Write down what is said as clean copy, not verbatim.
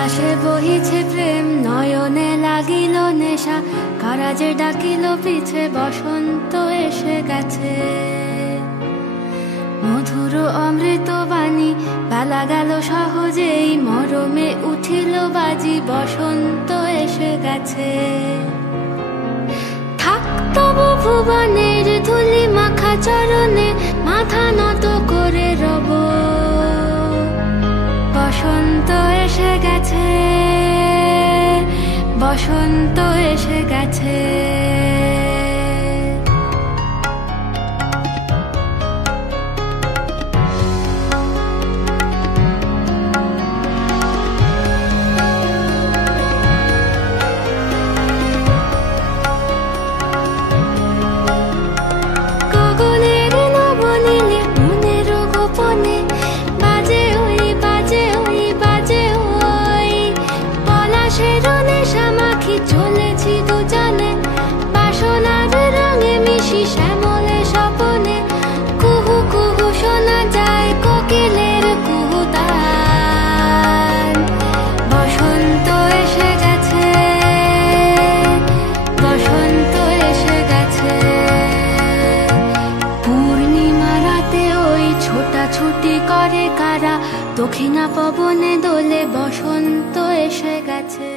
বাতাসে বহিছে প্রেম, নয়নে লাগিল নেশা, কারাজে ডাকিল পিছে, বসন্ত এসে গেছে। মধুর অমৃত বাণী, বেলা গেল সহজেই, মরমে উঠিল বাজি, বসন্ত এসে গেছে। থাক তবু ভুবনের ধুলি মাখা চরণে, মাথা নত করে রব, বসন্ত এসে গেছে, বসন্ত এসে গেছে। চলেছি দুজনে বাসনার রঙে মিশি, শ্যামলে স্বপনে কুহু কুহু শোনা যায় কোকিলের কুহুতান। বসন্ত এসে গেছে, বসন্ত এসে গেছে। পূর্ণিমা রাতে ওই ছোটাছুটি করে কারা, দক্ষিণা পবনে দোলে, বসন্ত এসে গেছে।